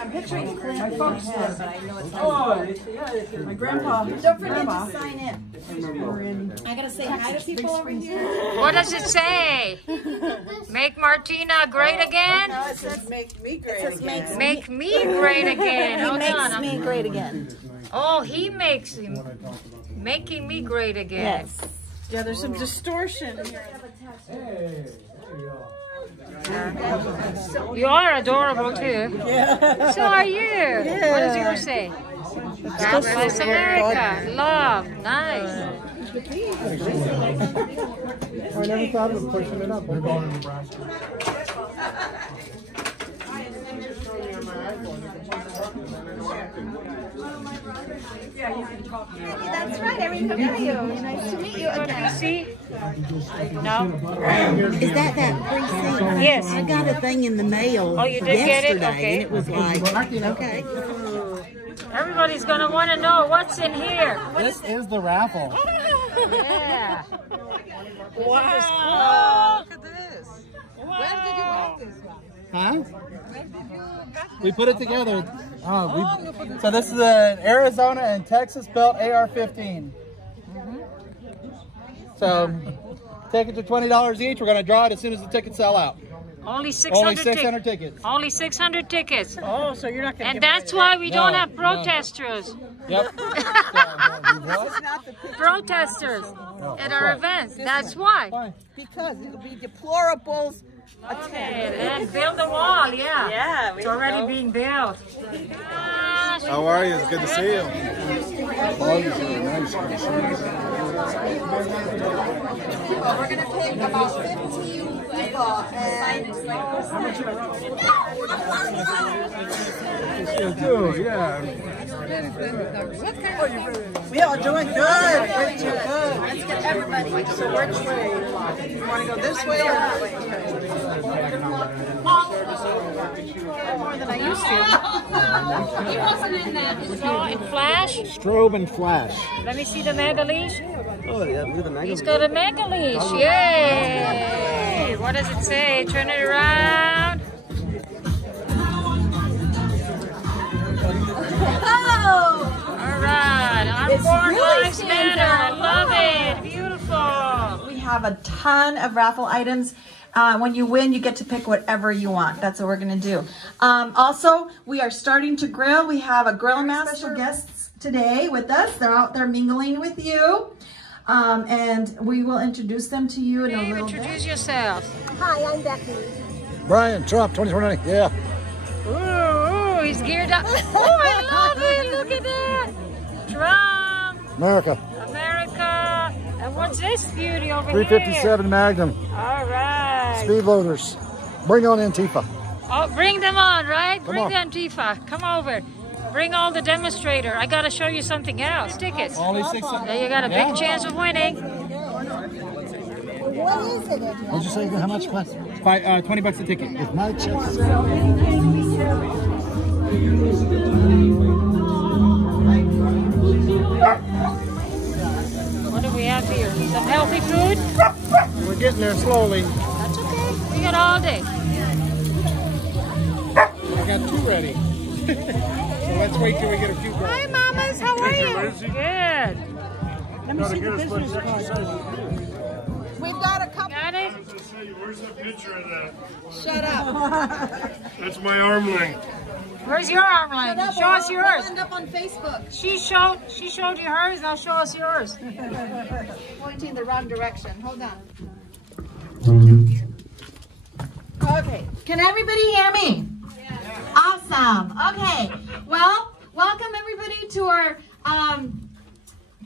I'm picturing Clint in my head, but I know it's not. My grandpa. Don't forget to sign in. I gotta say hi to people over here. What does it say? Make Martina great again? No, it says make me great again. Make me great again. He makes me great again. Oh, he makes him. Making me great again. Yes. Yeah, there's some distortion here. Hey, there you go. You are adorable too. Yeah. So are you. Yeah. What does yours say? God bless America. Love. Nice. I never thought of pushing it up. They're going to Nebraska. Yeah, you can talk. That's right. I remember you. Nice to meet you again. See? No? Is that precinct? Yes. I got a thing in the mail Oh, you did get it? yesterday, Okay. and it was like, okay. Everybody's going to want to know what's in here. This is the raffle. Yeah. Wow. Look at this. Where did you get this one? Huh? We put it together. So this is an Arizona and Texas built AR-15. So tickets are $20 each. We're going to draw it as soon as the tickets sell out. Only 600 tickets. Only 600 tickets. Oh, so you're not going to. And that's why we don't have protesters. Yep. Protesters at our events. That's why. Because it'll be deplorables. And build a wall, yeah. Yeah. It's already being built. How are you? It's good to see you. We're going to pick about 15 people and We are doing good. We're doing good. Let's get everybody. So which way? You want to go this way or that way? More than I used to. He wasn't in that. So in Flash? Strobe and flash. Let me see the mega leash. Oh, yeah, look at the mega. He's got a mega leash. Yay! What does it say? Turn it around. All right. Unborn Lives Matter. I love it. Beautiful. We have a ton of raffle items. When you win, you get to pick whatever you want. That's what we're going to do. Also, we are starting to grill. We have a grill master. Special guests today with us. They're out there mingling with you. And we will introduce them to you in a little bit. Introduce yourself. hi, I'm Becky. Brian, Trump, 2020. Yeah. Ooh, he's geared up. Oh, I love it. Look at that. Trump, America. America. And what's this beauty over 357 Magnum. here? All right. Speed loaders. Bring on Antifa. Oh, bring them on, right? Bring on. them, Tifa. Come over. Bring on the demonstrator. I got to show you something else. Tickets. Only 600. There you got a big chance of winning. What is it? What'd you say? How much cost? 20 bucks a ticket. With my chips. What do we have here? Some healthy food? We're getting there slowly. That's okay. We got all day. I got two ready. So let's wait till we get a few going. Hi, mamas. How are you? Good. Let me see the business card. We've got a couple. Got it? Where's the picture of that? Shut up. That's my arm length. Where's your arm length? Show us yours. We'll end up on Facebook. She showed you hers. Now show us yours. Pointing the wrong direction. Hold on. Okay, can everybody hear me? Yeah. Awesome. Okay, well, welcome everybody to our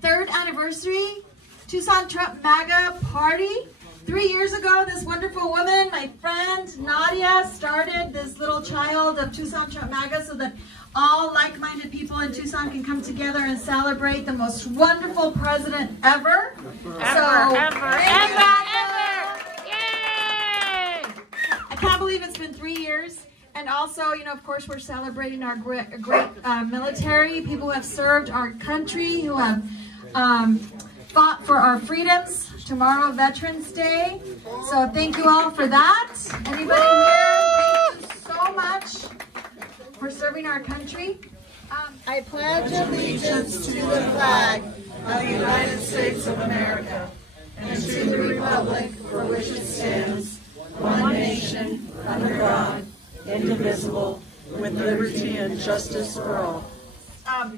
3rd anniversary Tucson Trump MAGA party. 3 years ago, this wonderful woman, my friend Nadia, started this little child of Tucson Trump MAGA so that all like-minded people in Tucson can come together and celebrate the most wonderful president ever. Ever. Yay! I can't believe it's been 3 years. And also, you know, of course, we're celebrating our great military, people who have served our country, who have fought for our freedoms. Tomorrow, Veterans Day. So thank you all for that. Everybody here, thank you so much for serving our country. I pledge allegiance to the flag of the United States of America and to the republic for which it stands, one nation, under God, indivisible, with liberty and justice for all.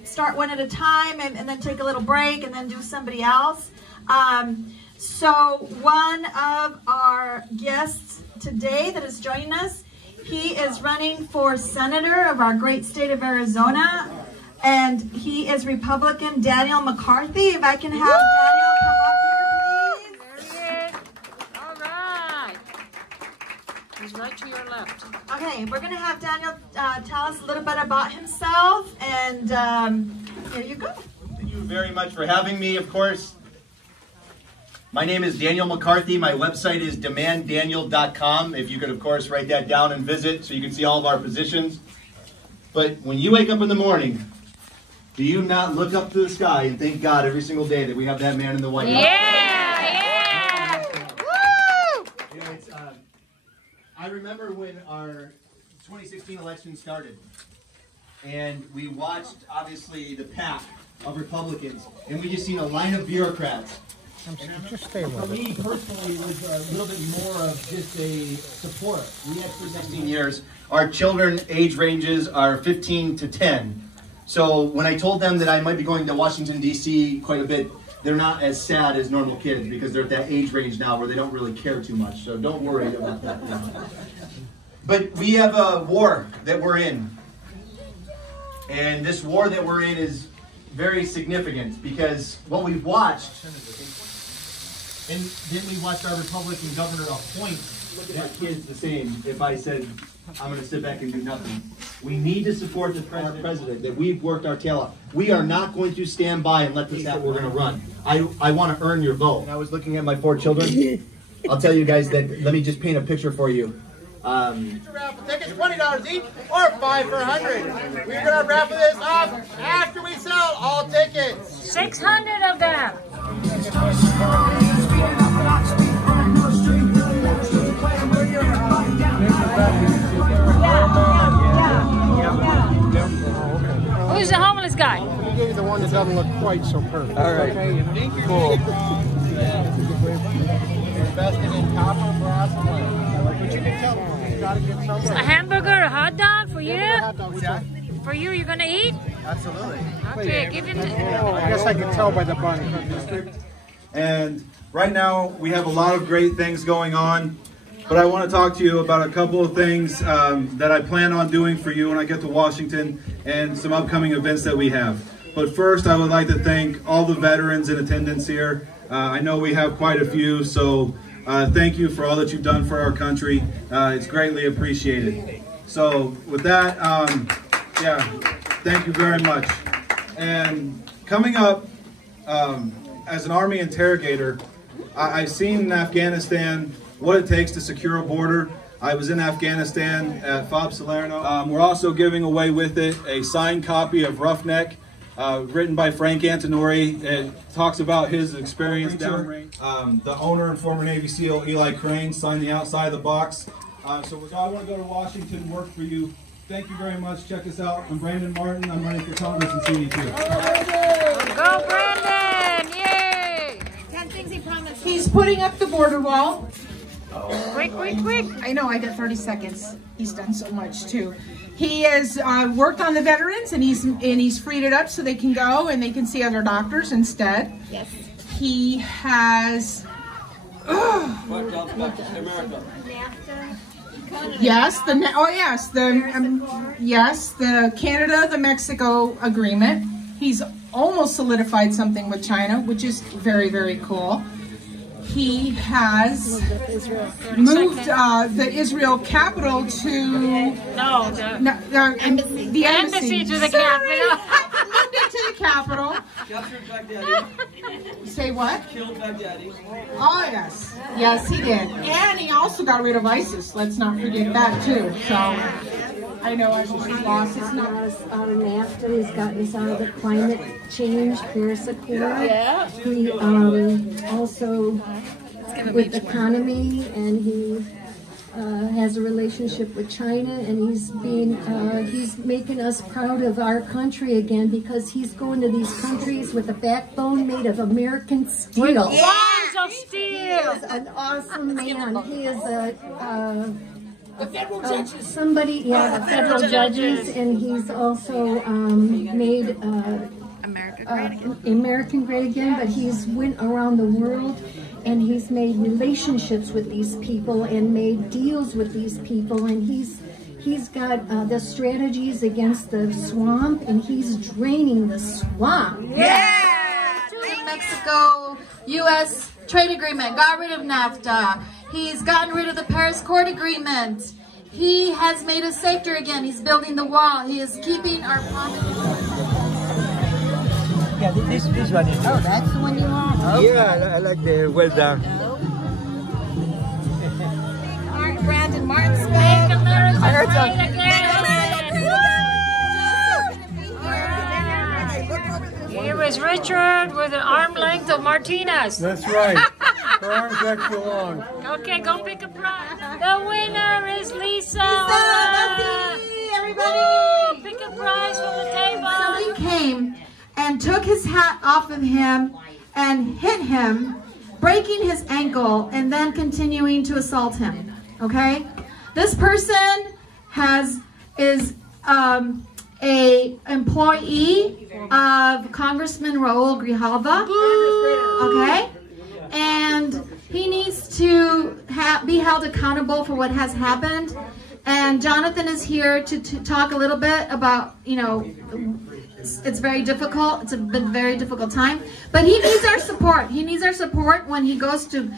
Start one at a time and then take a little break and then do somebody else. So one of our guests today that is joining us, he is running for senator of our great state of Arizona, and he is Republican Daniel McCarthy. If I can have Daniel come up here, please. There he is. All right. He's right to your left. Okay, we're going to have Daniel tell us a little bit about himself, and here you go. Thank you very much for having me, of course. My name is Daniel McCarthy. My website is demanddaniel.com. If you could, of course, write that down and visit so you can see all of our positions. But when you wake up in the morning, do you not look up to the sky and thank God every single day that we have that man in the White House? Yeah! Woo! You know, I remember when our 2016 election started, and we watched, obviously, the pack of Republicans, and we just seen a line of bureaucrats. For me personally, it was a little bit more of just a support. We have for 16 years. Our children age ranges are 15 to 10. So when I told them that I might be going to Washington, D.C. quite a bit, they're not as sad as normal kids because they're at that age range now where they don't really care too much. So don't worry about that. But we have a war that we're in. And this war that we're in is very significant because what we've watched, and then we watched our Republican governor appoint that kids the same if I said, I'm going to sit back and do nothing. We need to support the president that we've worked our tail off. We are not going to stand by and let this happen. We're going to run. I want to earn your vote. And I was looking at my 4 children. I'll tell you guys that, let me just paint a picture for you. Tickets $20 each or 5 for $100. We're going to raffle this off after we sell all tickets. 600 of them. Who's the homeless guy? You gave the one that doesn't look quite so perfect. All right. Okay? Cool. Invested in copper, brass, and lead. But you can tell you got to get somewhere. A hamburger, a hot dog for you? For you, you're gonna eat? Absolutely. Okay, give him. I guess I can tell by the bun. And right now we have a lot of great things going on, but I want to talk to you about a couple of things that I plan on doing for you when I get to Washington and some upcoming events that we have. But first, I would like to thank all the veterans in attendance here. I know we have quite a few, so thank you for all that you've done for our country. It's greatly appreciated. So with that, yeah, thank you very much. And coming up, as an Army interrogator, I've seen in Afghanistan what it takes to secure a border. I was in Afghanistan at FOB Salerno. We're also giving away with it a signed copy of Roughneck, written by Frank Antinori. It talks about his experience downrange. The owner and former Navy SEAL Eli Crane signed the outside of the box. So I want to go to Washington and work for you. Thank you very much. Check us out. I'm Brandon Martin. I'm running for Congress in CD2. Go, Brandon! Yay! 10 things he promised. He's putting up the border wall. Quick, quick, quick! I know, I got 30 seconds. He's done so much too. He has worked on the veterans, and he's freed it up so they can go and they can see other doctors instead. Yes. He has. Yes, the Canada, the Mexico agreement. He's almost solidified something with China, which is very, very cool. He has moved the Israel capital to the embassy to the capital. Moved it to the capital. Captured Baghdadi. Say what? Killed Baghdadi. Oh yes, yes he did, and he also got rid of ISIS. Let's not forget that too. So I know ISIS is lost. It's not out of NAFTA. He's gotten us out of the climate change Paris Accord. Yeah. He also with economy, and he has a relationship with China, and he's making us proud of our country again, because he's going to these countries with a backbone made of American steel. With walls of steel. He is an awesome man. He is the federal judges. Somebody, yeah, the federal judges, and he's also made American great again. But he's went around the world, and he's made relationships with these people and made deals with these people, and he's got the strategies against the swamp, and he's draining the swamp. Yeah! Mexico, U.S. trade agreement, got rid of NAFTA. He's gotten rid of the Paris Accord agreement. He has made us safer again. He's building the wall. He is keeping our promises. Yeah, this one is. Oh, that's the one you want? Okay. Yeah, I like the well done. Brandon Martin spoke. Make America great again. Here is Richard with an arm length of Martinez. That's right. Her arm's extra long. Okay, go pick a prize. The winner is Lisa. Everybody. Woo! Pick a prize from the table. So he came and took his hat off of him and hit him, breaking his ankle, and then continuing to assault him. Okay, this person is a employee of Congressman Raul Grijalva. Okay, and he needs to be held accountable for what has happened. And Jonathan is here to talk a little bit about, you know, it's very difficult. It's been a very difficult time, but he needs our support. He needs our support when he goes to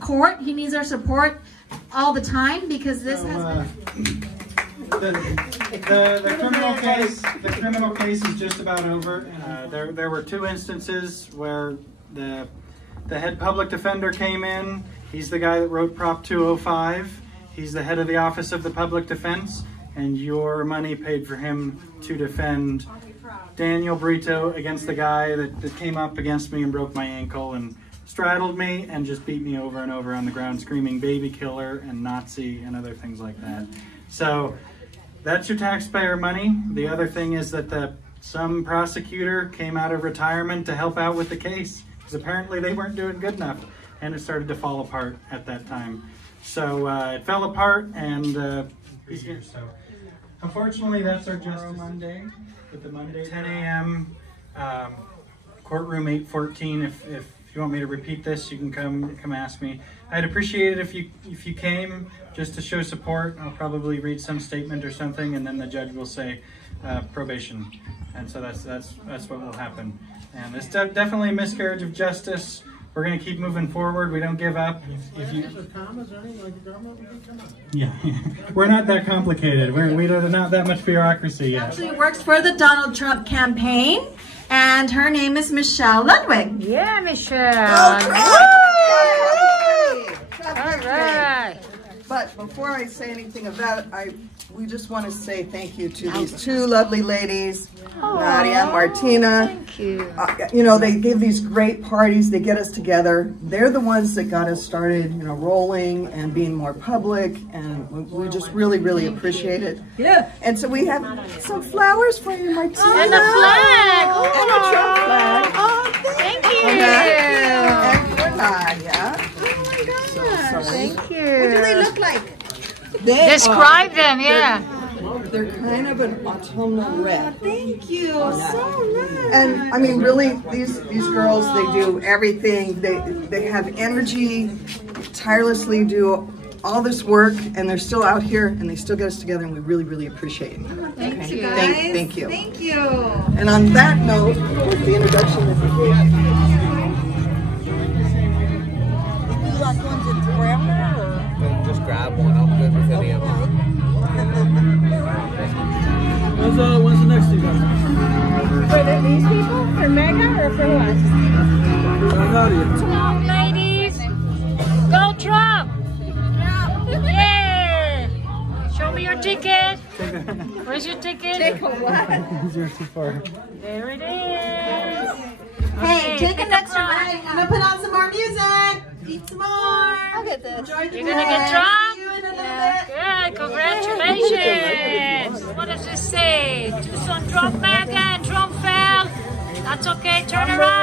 court. He needs our support all the time, because this has been... The criminal case is just about over. There were 2 instances where the head public defender came in. He's the guy that wrote Prop 205. He's the head of the Office of the Public Defense, and your money paid for him to defend Daniel Brito against the guy that came up against me and broke my ankle and straddled me and just beat me over and over on the ground, screaming baby killer and Nazi and other things like that. So that's your taxpayer money. The other thing is that some prosecutor came out of retirement to help out with the case, because apparently they weren't doing good enough, and it started to fall apart at that time. So it fell apart, and he's here. So unfortunately, that's our Justice Monday. But the Monday, 10 a.m. Courtroom 814. If you want me to repeat this, you can come ask me. I'd appreciate it if you came just to show support. I'll probably read some statement or something, and then the judge will say probation, and so that's what will happen. And it's definitely a miscarriage of justice. We're going to keep moving forward. We don't give up. Yeah, we're not that complicated. We're not that much bureaucracy yet. Actually works for the Donald Trump campaign, and her name is Michelle Ludwig. Yeah, Michelle. All right. But before I say anything of that, we just want to say thank you to these 2 lovely ladies, Nadia and Martina. Thank you. You know, they give these great parties. They get us together. They're the ones that got us started, you know, rolling and being more public, and we just really, really appreciate it. Yeah. And so we have some flowers for you, Martina. And a flag. And a Trump flag. Oh, thank you. And for Nadia. Thank you. What do they look like? Describe them, yeah. They're kind of an autumnal red. Thank you. So nice. And I mean, really, these girls, they do everything. They have energy, tirelessly do all this work, and they're still out here, and they still get us together, and we really, really appreciate it. Thank you, guys. Thank you. Thank you. And on that note, with the introduction that we gave. Just grab one. I'm good with any of them. When's the next event? For these people? For MAGA or for what? Come on, ladies. Go Trump. Yeah. Show me your ticket. Where's your ticket? Take a what? There it is. Hey, take an extra bite. I'm gonna put on some more music. Eat some more. I'll get this. Enjoy the You're gonna get Trump? in a little bit. Good, congratulations. What does this say? Tucson Trump MAGA and Trump fell. That's okay, turn around.